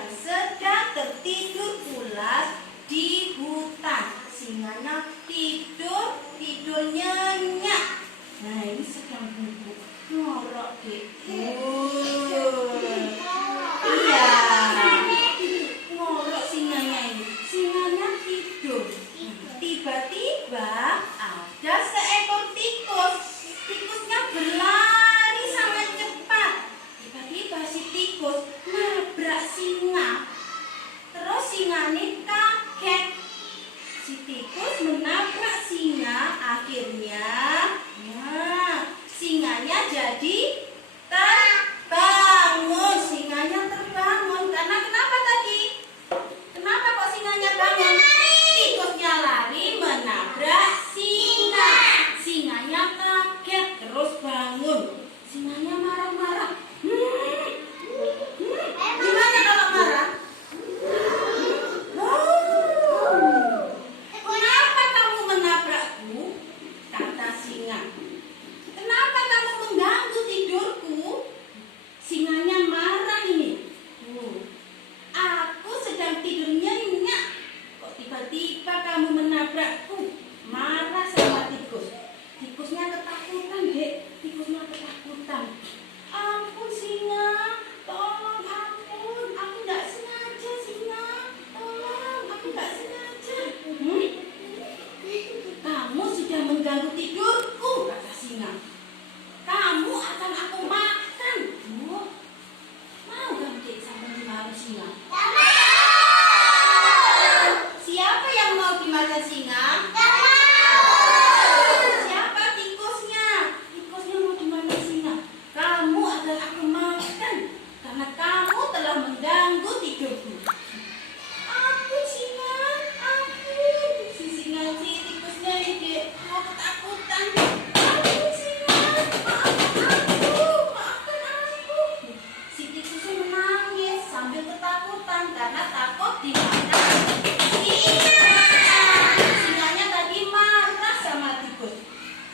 yang sedang tertidur pulas di hutan. Singanya tidur nyenyak. Nah, ini sedang bubuk ngorok deh. Iya, ngorok singanya ini. Singanya tidur. Tiba-tiba ada seekor tikus. Tikusnya berlari sangat cepat. Tiba-tiba si tikus nabrak singa. Terus singanya kaget. Si tikus menabrak singa. Akhirnya singanya jadi terbangun. Singanya terbangun. Karena kenapa tadi? Kenapa kok singanya bangun? Tikusnya lari menabrak singa. Singanya kaget terus bangun. Singanya marah-marah. Gimana kalau marah? Kenapa kamu menabrakku? Kata singa. Kenapa kamu mengganggu tidurku? Singanya marah ini. Aku sedang tidur nyenyak. Kok tiba-tiba kamu menabrakku? Marah sama tikus. Tikusnya ketakutan, Dek. Tikusnya ketakutan. Ampun singa, tolong ampun. Aku tidak sengaja singa. Tolong, aku tidak sengaja. Kamu sudah mengganggu tidurku, kata singa. Kamu akan aku makan. Mau kamu jadi sama dimakan singa? Siapa yang mau dimakan singa? Siapa tikusnya? Tikusnya mau dimakan singa. Kamu akan aku makan karena kamu telah mengganggu tidurku. Ampun singa, ampun. Si singa si tikusnya ini mau ketakutan. Ampun singa, maafkan aku. Si tikusnya menangis sambil ketakutan karena takut dimakan singa. Singanya tadi marah sama tikus.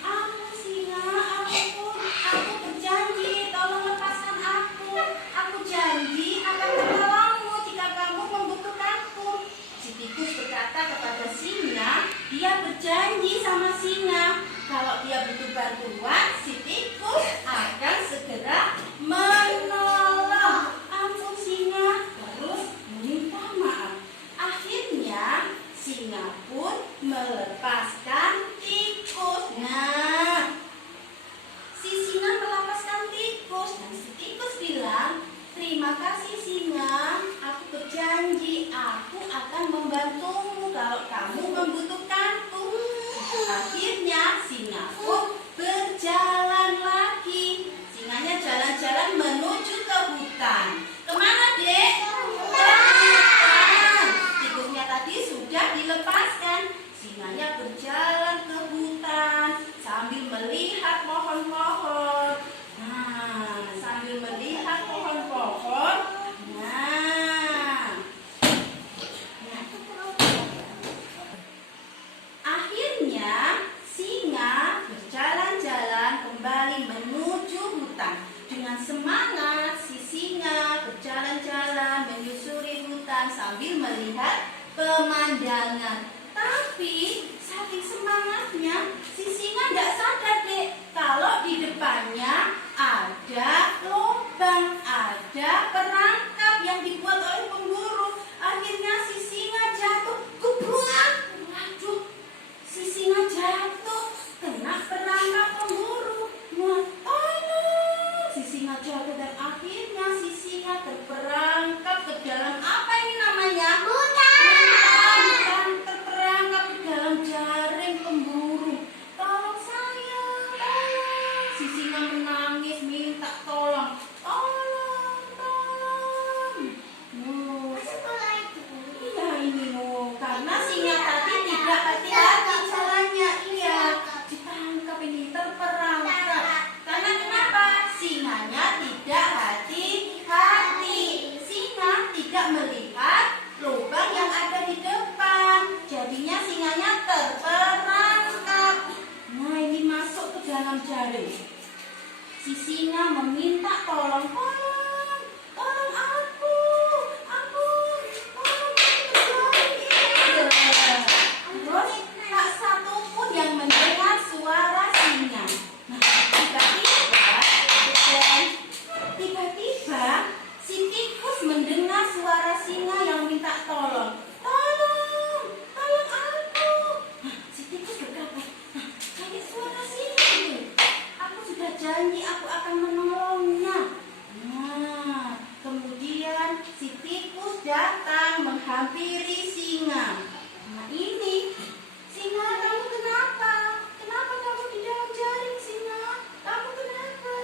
Ampun singa, ampun. Aku berjanji, tolong lepaskan aku. Aku janji akan menolongmu jika kamu membutuhkanku. Si tikus berkata kepada singa, dia berjanji sama singa. Kalau dia butuh bantuan, si tikus akan segera menolong. Ampun singa, terus meminta maaf. Akhirnya singa pun melepaskan tikus. Nah, si singa melepaskan tikus dan si tikus bilang, terima kasih singa, aku berjanji aku akan membantumu kalau kamu membutuhkanku. Akhirnya singa pun berjalan lagi. Singanya jalan-jalan menuju ke hutan. Kemana dek? Ke hutan. Tikusnya tadi sudah dilepaskan. Singanya berjalan ke hutan sambil melihat pohon-pohon. Nah, sambil melihat pohon-pohon. Akhirnya singa berjalan-jalan kembali menuju hutan. Dengan semangat si singa berjalan-jalan menyusuri hutan sambil melihat pemandangan. Tapi saking semangatnya si singa tidak sadar dek kalau di depannya ada lubang, ada perangkap yang dibuat oleh pemburu. Akhirnya si singa jatuh, kebuang. Waduh, si singa jatuh kena perangkap pemburu. Tolong, si singa jatuh dan akhirnya si singa terperangkap ke dalam apa ini namanya? Hutan, terperangkap ke dalam jaring pemburu. Tolong saya, tolong. Si singa menangis minta tolong. Tolong. Iya ini karena singa tadi tidak hati-hati jalannya. Iya, ditangkap ini terperangkap. Karena kenapa? Singanya tidak hati-hati. Singa tidak melihat lubang yang ada di depan. Jadinya singanya terperangkap. Nah ini masuk ke dalam jaring. Si singa meminta tolong aku menghampiri singa. Nah ini, singa kamu kenapa? Kenapa kamu di dalam jaring singa? Kamu kenapa?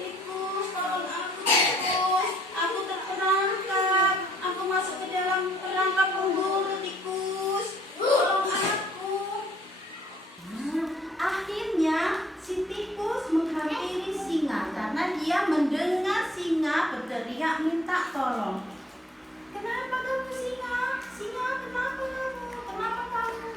Tikus, tolong aku tikus. Aku terperangkap. Aku masuk ke dalam perangkap pemburu tikus. Tolong aku. Nah, akhirnya si tikus menghampiri singa karena dia mendengar singa berteriak minta tolong. Kenapa kamu singa? Singa kenapa kamu? Kenapa kamu?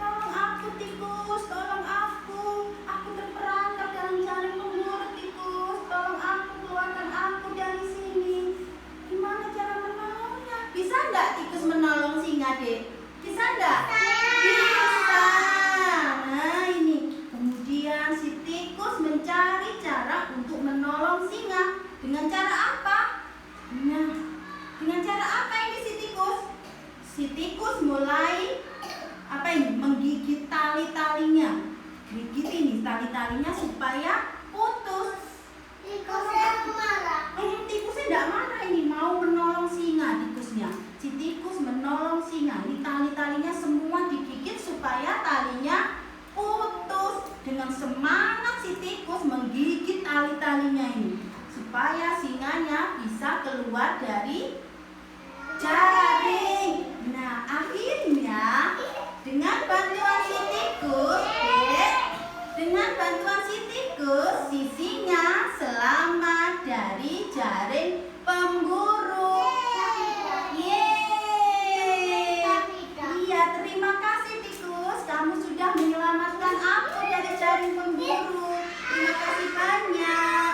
Tolong aku tikus, tolong aku. Aku terperangkap dalam jaring pemburu tikus. Tolong aku, keluarkan aku dari sini. Gimana cara menolongnya? Bisa enggak tikus menolong singa, Dek? Bisa enggak? Bisa. Nah ini, kemudian si tikus mencari cara untuk menolong singa. Dengan cara apa? Nah, dengan cara apa ini si tikus? Si tikus mulai menggigit tali-talinya. Gigit ini tali-talinya supaya putus. Tikusnya marah. Tikusnya tidak marah ini, mau menolong singa tikusnya. Si tikus menolong singa. Ini tali-talinya semua digigit supaya talinya putus. Dengan semangat si tikus menggigit tali-talinya ini supaya singanya bisa keluar dari jaring. Nah, akhirnya dengan bantuan si tikus, si singa selamat dari jaring pemburu. Yeay. Iya, terima kasih tikus. Kamu sudah menyelamatkan aku dari jaring pemburu. Terima kasih banyak.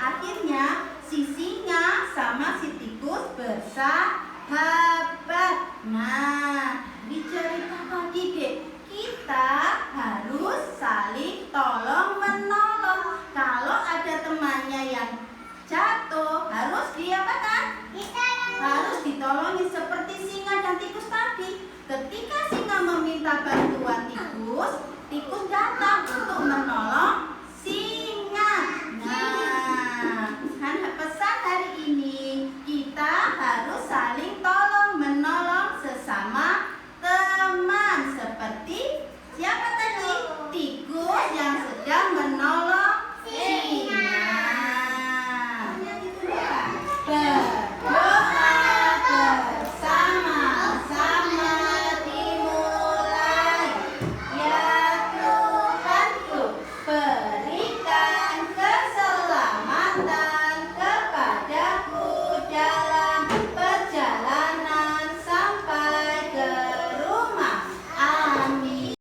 Akhirnya si singa sama si tikus bersahabat.